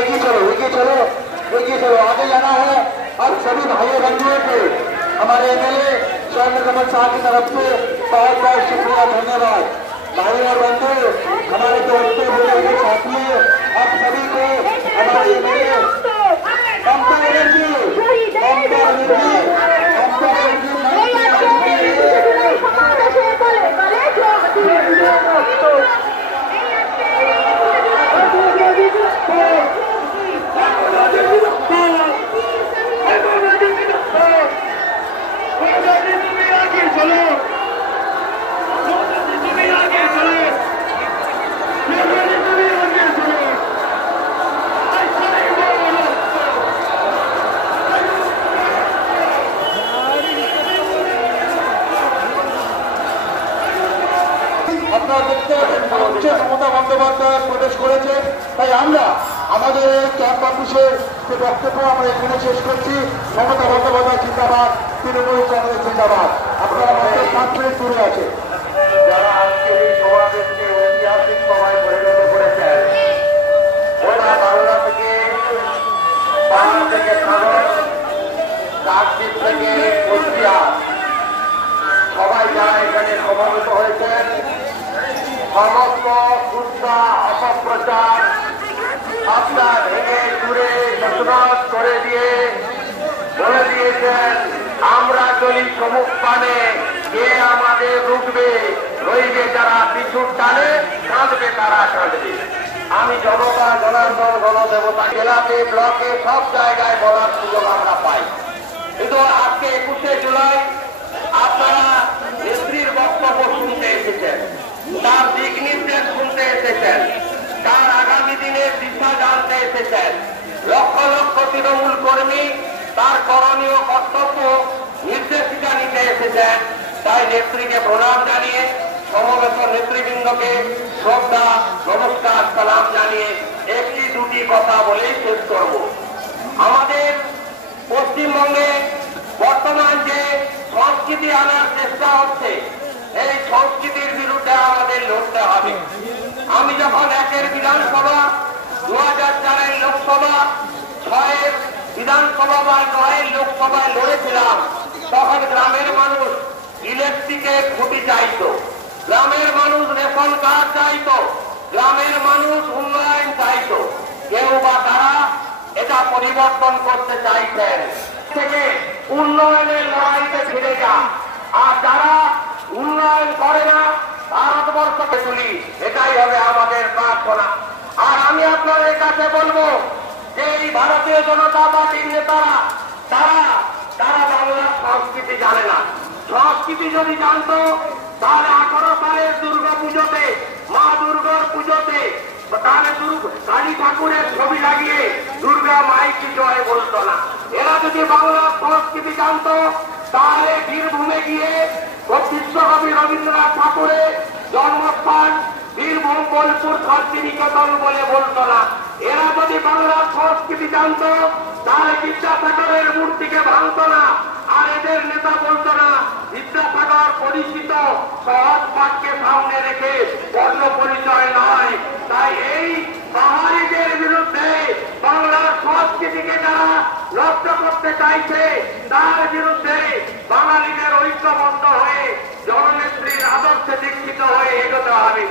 एगিয়ে चलो एगিয়ে चलो एगিয়ে चलो आगे जाना है। अब सभी भाइयों बंधुओं को हमारे एमएलए स्वर्ण कमल शाह की तरफ से बहुत बहुत शुक्रिया धन्यवाद। भाई और बंधु हमारे दोस्तों बुजुर्ग साथियों आप सभी को हमारे एमएलए ममता बनर्जी আপনারা দেখতে মঞ্চে মমতা বন্দ্যোপাধ্যায় প্রবেশ করেছে। তাই আমরা আমাদের ক্যাম্প অফিসের যে বক্তব্য আমরা এখানে শেষ করছি। মমতা বন্দ্যোপাধ্যায় জিন্দাবাদ, তৃণমূল কংগ্রেস জিন্দাবাদ। আপনারা মঞ্চে 5 মিনিট দূরে আছে। যারা আজকে এই সমাবেশকে ঐতিহাসিক সভায় পরিণত করেছেন, ওরা বাংলা থেকে সাগর, কাকদ্বীপ থেকে কুচবিহার, সবাই যারা এখানে সমাবেত হয়েছেন, সমস্ত কুৎসা অপপ্রচার আপনার ভেঙে ঘুরে নতুন করে দিয়ে বলে দিয়েছেন আমরা চলি সমুখ পানে, কে আমাদের রুখবে, রইবে যারা পিছুর টানে, কাঁদবে তারা কাঁদবে। আমি জনতা জনার্দন গণদেবতা জেলাতে ব্লকে সব জায়গায় বলার সুযোগ আমরা পাই। কিন্তু আজকে 21শে জুলাই আপনারা নেত্রীর বক্তব্য শুনতে এসেছেন, তার দিক নির্দেশ শুনতে এসেছেন, তার আগামী দিনের দিশা জানতে এসেছেন। লক্ষ লক্ষ তৃণমূল কর্মী তার করণীয় কর্তব্য নির্দেশিকা নিতে এসেছেন। তাই নেত্রীকে প্রণাম জানিয়ে সমবেত নেতৃবৃন্দকে শ্রদ্ধা নমস্কার সালাম জানিয়ে একটি দুটি কথা বলেই শেষ করব। আমাদের পশ্চিমবঙ্গে বর্তমান যে সংস্কৃতি আনার চেষ্টা হচ্ছে, এই সংস্কৃতির বিরুদ্ধে আমাদের লড়তে হবে। আমি যখন 1-এর বিধানসভা, 2004-এর লোকসভা, 6-এর বিধানসভা বা 9-এর লোকসভায় লড়েছিলাম, তখন গ্রামের মানুষ ইলেকট্রিকের খুঁটি চাইত, গ্রামের মানুষ রেশন কার্ড চাইত, গ্রামের মানুষ উন্নয়ন চাইত। কেউ বা তারা এটা পরিবর্তন করতে চাইছেন থেকে উন্নয়নের লড়াইতে ফিরে যা, আর যারা উন্নয়ন করে না ভারতবর্ষকে তুলি, এটাই হবে আমাদের প্রার্থনা। আর আমি আপনাদের কাছে বলবো যে এই ভারতীয় জনতা পার্টির নেতারা তারা বাংলার সংস্কৃতি জানে না। সংস্কৃতি যদি জানতো তাহলে 18 সালের দুর্গা পুজোতে, মা দুর্গার পুজোতে তাহলে কালী ঠাকুরের ছবি লাগিয়ে দুর্গা মাইকি জয় বলতো না। এরা যদি বাংলার সংস্কৃতি জানতো তাহলে বীরভূমে গিয়ে বিশ্বকবি রবীন্দ্রনাথ ঠাকুরের জন্মস্থান বীরভূম বোলপুর শান্তিনিকেতন বলে বলতো না। এরা যদি বাংলার সংস্কৃতি জানতো তাহলে বিদ্যাসাগরের মূর্তিকে ভাঙতো না, আর এদের নেতা বলতো না বিদ্যাসাগর পরিচিত সহজ পাঠকে সামনে রেখে বর্ণ পরিচয় নয়। তাই এই পাহাড়িদের বিরুদ্ধে বাংলার সংস্কৃতিকে যারা নষ্ট করতে চাইছে তার বিরুদ্ধে বাঙালিদের ঐক্যবদ্ধ হয়ে জননেত্রীর আদর্শে দীক্ষিত হয়ে এগোতে হবে।